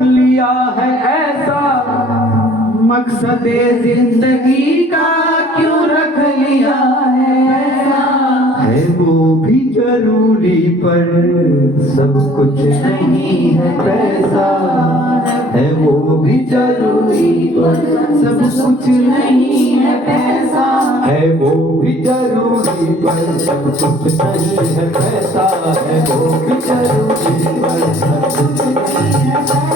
लिया है ऐसा मकसदे जिंदगी का क्यों रख लिया है ऐसा। है वो भी जरूरी पर सब कुछ नहीं है पैसा। है वो भी जरूरी पर सब कुछ नहीं है पैसा। है वो भी जरूरी पर सब कुछ नहीं है पैसा। है वो भी जरूरी पर सब कुछ नहीं है पैसा।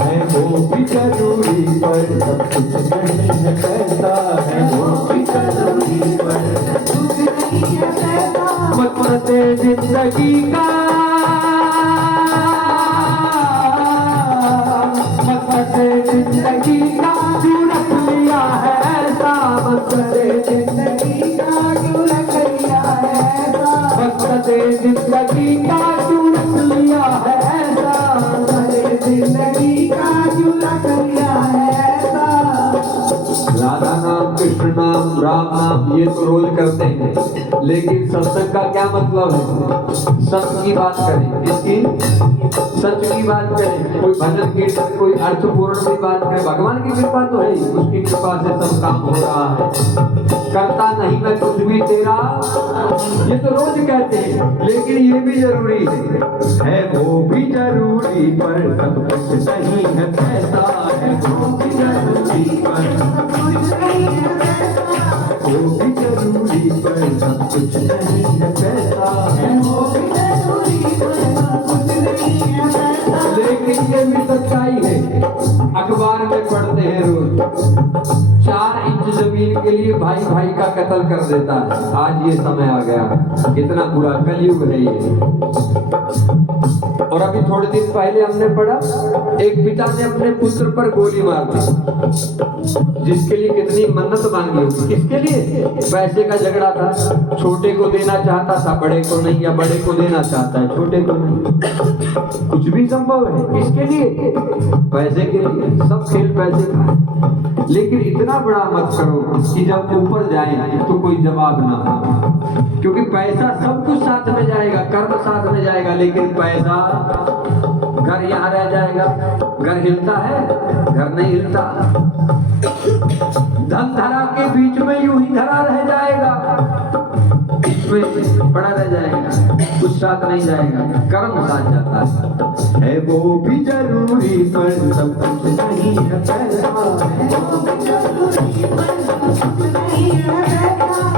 है वो भी जरूरी पर सब कुछ नहीं है पैसा। है वो भी जरूरी पर सब कुछ नहीं है पैसा। मकसदे जिंदगी का मकसदे जिंदगी का क्यों रख लिया है ऐसा। मकसदे जिंदगी का क्यों रख लिया है ऐसा। मकसदे जिंदगी का क्यों रख लिया है ऐसा। मकसदे जिंदगी का क्यों रख लिया है ऐसा। राधा नाम कृष्ण नाम राम नाम ये तो रोज करते हैं, लेकिन सत्संग का क्या मतलब है। सत्य की बात करें, किसकी सच की बात करें, कोई भजन कीर्तन कोई अर्थपूर्ण की बात करें। भगवान की कृपा तो है, उसकी कृपा से सब काम हो रहा है। करता नहीं मैं कुछ भी तेरा ये तो रोज कहते हैं, लेकिन ये भी जरूरी है वो भी जरूरी पर सब कुछ नहीं है पैसा। है वो भी जरूरी पर सब कुछ नहीं है पैसा। वो भी जरूरी पर सब कुछ नहीं है पैसा। है वो भी जरूरी पर सब कुछ नहीं है पैसा। लेकिन ये भी सच्चाई है, अखबार में पढ़ते हैं रोज 4 इंच जमीन के लिए भाई भाई का कत्ल कर देता है। आज ये समय आ गया, कितना बुरा कलयुग है ये। और अभी थोड़े दिन पहले हमने पढ़ा, एक पिता ने अपने पुत्र पर गोली मार दी, जिसके लिए कितनी मन्नत मांगी होगी। किसके लिए? पैसे का झगड़ा था, छोटे को देना चाहता था बड़े को नहीं, या बड़े को देना चाहता है छोटे को नहीं। कुछ भी संभव है, किसके लिए? पैसे के लिए। सब खेल पैसे का। लेकिन इतना बड़ा मत करो कि जब ऊपर जाए तो कोई जवाब ना हो, क्योंकि पैसा सब कुछ साथ में जाएगा, कर्म साथ में जाएगा, लेकिन पैसा घर यहाँ रह जाएगा। घर हिलता है, घर नहीं हिलता। धन धरा के बीच में यूं ही धरा रह जाएगा, इसमें पड़ा रह जाएगा, कुछ साथ नहीं जाएगा, कर्म साथ जाता है। वो भी जरूरी पर सब कुछ नहीं है पैसा।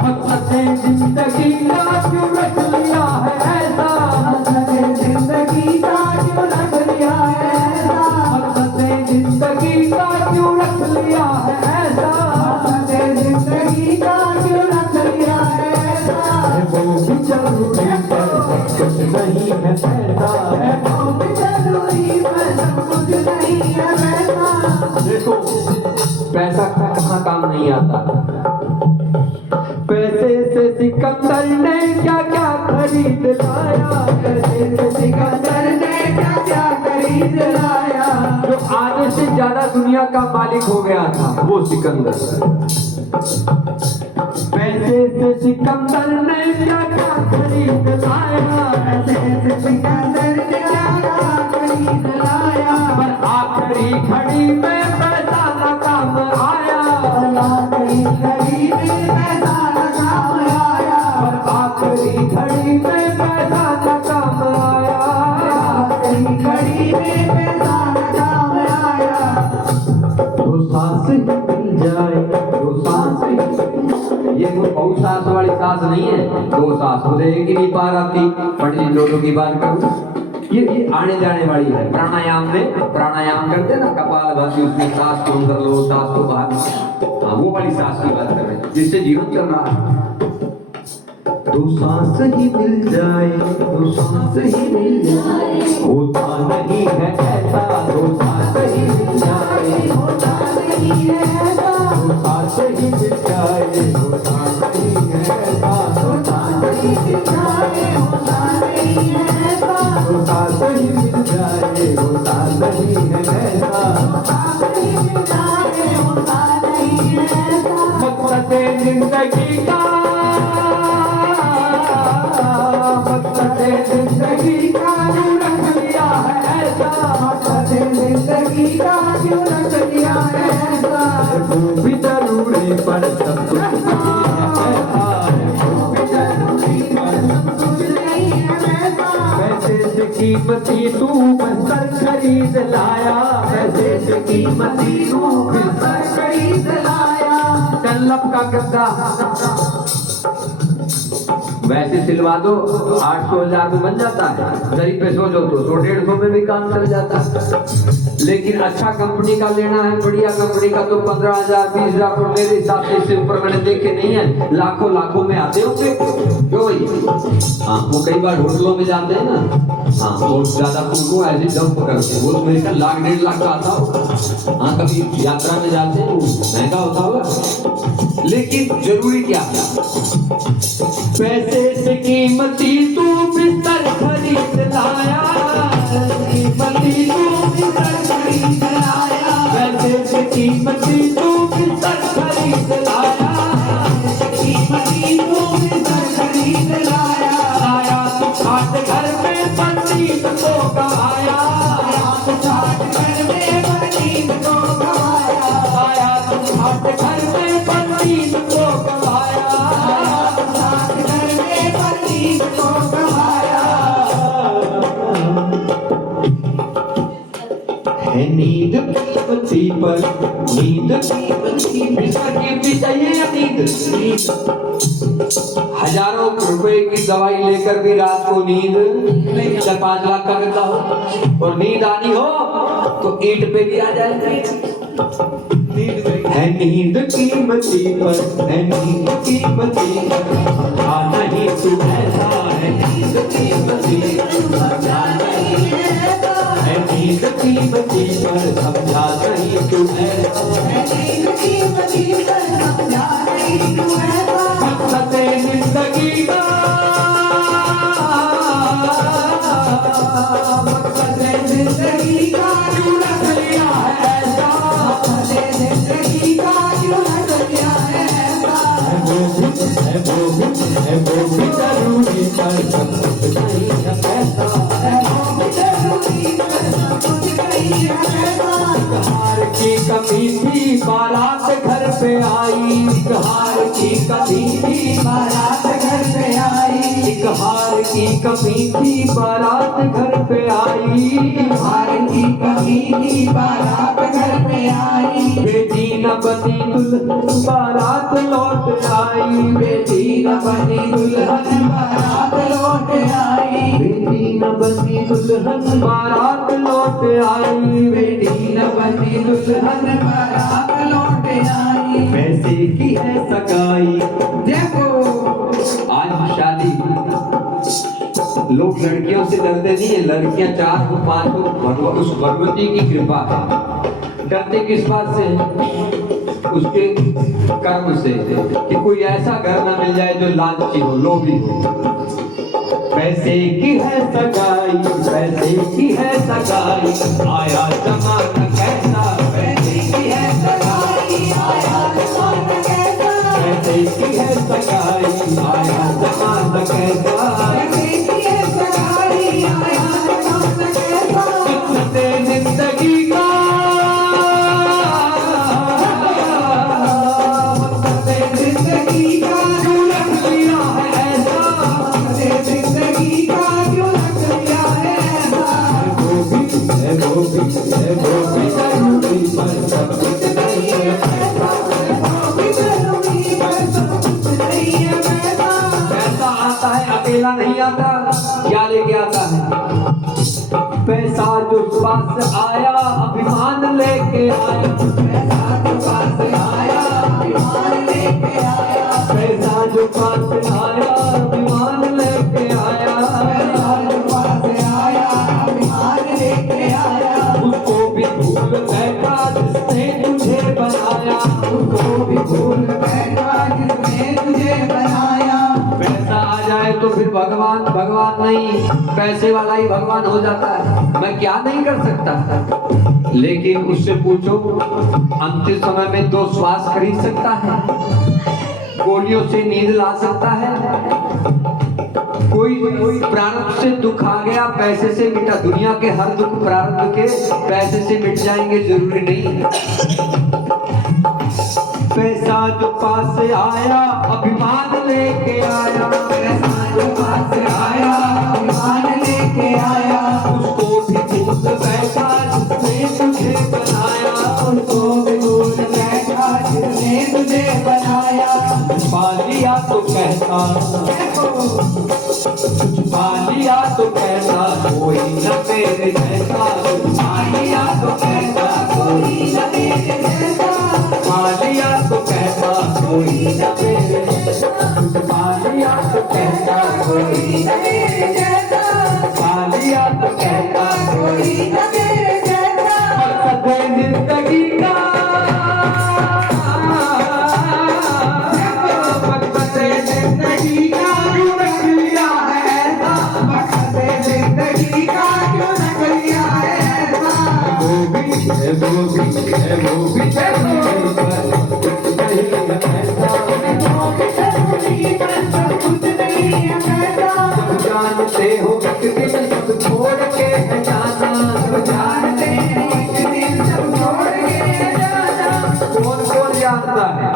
मकसदे जिंदगी का क्यों रख लिया है ऐसा। मकसदे जिंदगी का क्यों रख लिया है ऐसा। मकसदे जिंदगी का क्यों रख लिया है ऐसा। मकसदे जिंदगी का क्यों रख लिया है ऐसा। वो भी जरूरी पर सब कुछ नहीं है पैसा। है वो भी जरूरी पर सब कुछ नहीं है पैसा। देखो पैसा कहाँ काम नहीं आता। पैसे से सिकंदर ने क्या क्या खरीद लाया। पैसे से सिकंदर ने क्या क्या खरीद लाया। जो आने से ज्यादा दुनिया का मालिक हो गया था वो सिकंदर। पैसे से सिकंदर ने क्या क्या खरीद लाया। पैसे से सिकंदर ने क्या क्या खरीद लाया। पर आखिरी घड़ी में पैसा न काम आया। आखिरी घड़ी में पैसा न काम आया। और आखिरी घड़ी में पैसा न काम आया। आखिरी घड़ी में पैसा न काम आया। दो सांस ही मिल जाए, दो सांस ही, ये कोई बहुत सांस वाली सांस नहीं है। 2 सांस मुझे एक ही नहीं पा रहा थी। पंडित लोगों की बात करूं, ये आने जाने वाली है। प्राणायाम में प्राणायाम करते ना, कपालभाति, उसमें सांस को अंदर लो सांस को बाहर। हाँ, वो वाली सांस की बात कर रहे हैं जिससे जीवन चल रहा है। 2 सांस ही मिल जाए, 2 सांस ही मिल जाए, होता नहीं है ऐसा। 2 सांस ही मिल जाए, होता नहीं है ऐसा। 2 सांस ही मिल जाए, होता नहीं है ऐसा। 2 सांस ही मिल जाए, होता नहीं है ऐसा। 2 सांस ही मिल जाए, होता नहीं है ऐसा। 2 सांस ही मिल जाए, होता नहीं है ऐसा। मकसदे जिंदगी का, मकसदे जिंदगी का क्यों रख लिया है ऐसा। मकसदे जिंदगी जिंदगी का क्यों रख लिया ऐसा, वो भी जरूरी पर सब कुछ नहीं है ऐसा। पैसे से कीमती तू बस्तर खरीद लाया, पैसे से कीमती तू बस्तर खरीद लाया। डनलप का गद्दा वैसे सिलवा दो 800-1000 में बन जाता है, गरीब पे सोचो तो 100-150 में भी काम चल जाता है। लेकिन अच्छा कंपनी का लेना है, बढ़िया कंपनी का, तो 15,000-20,000 और मेरे हिसाब से इससे ऊपर मैंने देखे नहीं है, लाखों में आते होंगे क्यों भाई। हाँ, वो कई बार होटलों में जाते हैं ना, हाँ, वो ज्यादा उनको ऐसे डंप करते हैं, वो तो मेरे ख्याल लाख-1.5 लाख का आता होगा। हाँ, कभी यात्रा में जाते हैं वो महंगा होता होगा, लेकिन जरूरी क्या है, पैसे से कीमती तू बिस्तर खरीद लाया, कीमती तू बिस्तर खरीद लाया, पैसे से कीमती तू बिस्तर खरीद लाया, कीमती तू बिस्तर खरीद लाया। आया तो खाट घर में पंडित को गवाया, आया तो खाट घर में पंडित को गवाया, आया तो खाट घर में पंडित को गवाया, है नींद कीमती पर, नींद कीमती कीमती चाहिए या नींद। हजारों रुपए की दवाई लेकर भी रात को नींद 4-5 लाख का करता हो, और नींद आनी हो तो ईंट पे भी आ जाए। है नींद कीमती पर, है नींद कीमती पर, नहीं तू ऐसा है नींद कीमती पर, है नींद कीमती पर, समझा नहीं तू ऐसा, है नींद कीमती पर, समझा नहीं तू ऐसा। मकसद जिंदगी का, मकसद जिंदगी का क्यों रख लिया है ऐसा, मकसद जिंदगी का क्यों रख लिया है ऐसा। है वो भी जरूरी पर सब कुछ नहीं है पैसा, है वो भी जरूरी पर सब कुछ नहीं है पैसा। हार की कमी थी बारात घर पे आई, हार की कमी थी बारात घर पे आई, हार की कमी थी बारात घर पे आई, हार की कमी थी बारात घर पे आई। बेटी न बनी दुल्हन बारात लौट आई, बेटी न बनी दुल्हन बारात लौट आई, बेटी न बनी दुल्हन बारात लौट आई, बेटी न बनी दुल्हन बारात लौट आई। पैसे की है सगाई, देखो आज शादी लोग लड़कियों से डरते नहीं है, लड़कियां 4-5 उस भगवती की कृपा है। डरते किस बात से, उसके कर्म से, कि कोई ऐसा घर न मिल जाए जो लालची हो, लोभी हो। पैसे की है सगाई, पैसे की है सगाई, आया जमाना कैसा, पैसे की है सगाई, आया जमाना कैसा, पैसे की है सगाई, आया जमाना कैसा, पैसे की है सगाई, आया जमाना कैसा। मकसद जिंदगी का, मकसद जिंदगी का क्यों रख लिया है ऐसा, मकसद जिंदगी का क्यों रख लिया है ऐसा। वो भी जरूरी पर सब कुछ नहीं है पैसा, वो भी जरूरी पर सब कुछ नहीं है पैसा। पैसा आता है अकेला नहीं आता, क्या लेके आता है, पैसा जो पास आया अभिमान लेके आया, पैसा जो पास आया अभिमान लेके आया, पैसा जो पास आया अभिमान लेके आया, पैसा जो पास आया अभिमान लेके आया। उसको भी भूल बैठा जिसने तुझे बनाया, उसको भी भूल बैठा जिसने तुझे बनाया। पैसा आ जाए तो फिर भगवान भगवान नहीं, पैसे वाला ही भगवान हो जाता है। मैं क्या नहीं कर सकता, लेकिन उससे पूछो अंतिम समय में 2 श्वास खरीद सकता है, गोलियों से नींद ला सकता है, कोई प्रारब्ध से दुख आ गया, पैसे से मिटा। दुनिया के हर दुख प्रारब्ध के पैसे से मिट जाएंगे, जरूरी नहीं। पैसा जो पास आया अभिमान लेके आया, पैसा जो पास आया अभिमान लेके आया, उसको भी भूल बैठा जिसने तुझे बनाया, उसको भी भूल बैठा जिसने तुझे बनाया। पा लिया तो कहता, पा लिया तो कहता कोई न मेरे जैसा, पा लिया तो कहता कोई न मेरे जैसा, पा लिया तो कहता कोई न मेरे जैसा, पा लिया तो कहता कोई कोई न मेरे जैसा, पा लिया तो कहता कोई न मेरे जैसा। मकसद है जिंदगी का, मकसद है जिंदगी का क्यों रख लिया है ऐसा, मकसद जिंदगी का क्यों रख लिया है ऐसा। वो भी है, वो भी है, वो भी है, कुछ नहीं है पैसा, जानते हो एक दिन सब छोड़ के है जाना, जानते हैं एक दिन सब छोड़ के जाना। कौन कौन जानता है,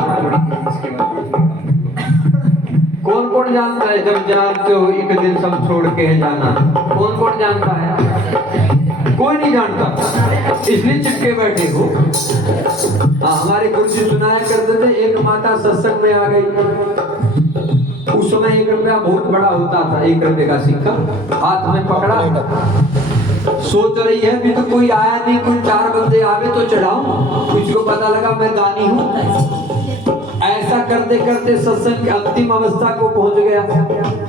कौन कौन जानता है जब जानते हो एक दिन सब छोड़ के है जाना, कौन कौन जानता है? कोई नहीं जानता, इसलिए चिपके बैठे हो। हाँ, हमारे गुरु जी सुनाया करते थे, एक माता सत्संग में आ गई। उस समय 1 रुपया बहुत बड़ा होता था, 1 रुपये का सिक्का हाथ में पकड़ा, सोच रही है भी तो कोई आया नहीं, कोई 4 बंदे आवे तो चढ़ाऊं। कुछ को पता लगा मैं दानी हूँ। ऐसा करते करते सत्संग की अंतिम अवस्था को पहुंच गया,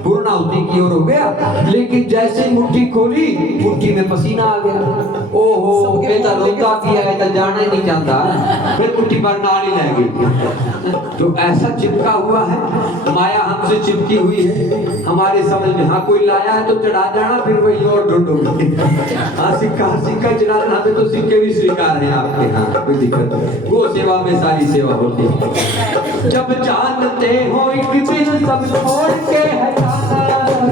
पूर्णाहुति की ओर हो गया। लेकिन जैसे मुट्ठी खोली, मुट्ठी में पसीना आ गया। ओहो, बेटा रोता किया है तो जाना ही नहीं चाहता, फिर मुट्ठी पर नाली लग गई। तो ऐसा चिपका हुआ है, माया हमसे चिपकी हुई है। हमारे समझ में हाँ कोई लाया है तो चढ़ा जाना, फिर वही और ढूंढोगे। हाँ सिक्का चढ़ा देना, हमें तो सिक्के भी स्वीकार है आपके, हाँ कोई दिक्कत नहीं। गो सेवा में सारी सेवा होती है। जब जानते हो एक दिन सब छोड़ के है जाना,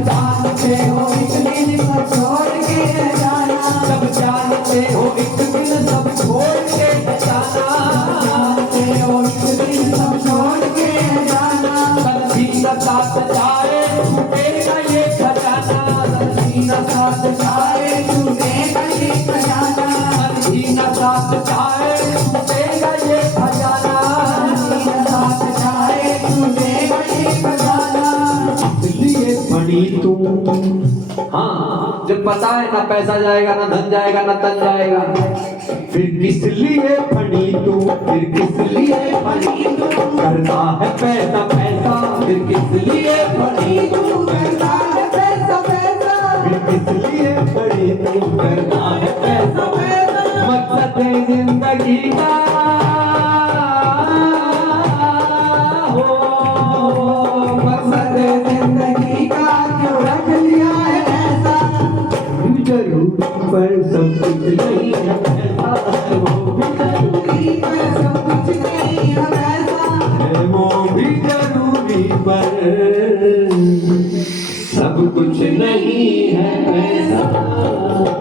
जानते हो एक दिन सब छोड़ के जाना, जब जानते हो एक दिन सब छोड़ के है जाना, जानते हो एक दिन सब छोड़ के जाना। सच्ची न साथ जाए छूटेगा ये खजाना, सच्ची न साथ जाए छूटेगा ये खजाना, सच्ची न साथ जाए छूटेगा ये खजाना, सच्ची न साथ जाए छूटेगा ये खजाना। इसलिए बड़ी तुम, हाँ जब पता है ना पैसा जाएगा ना धन जाएगा ना तन जाएगा, फिर किस लिए बड़ी तू, फिर किस लिए बड़ी तू, करना है पैसा पैसा, फिर किस लिए बड़ी तू, करना है पैसा पैसा, फिर किस लिए बड़ी तू, करना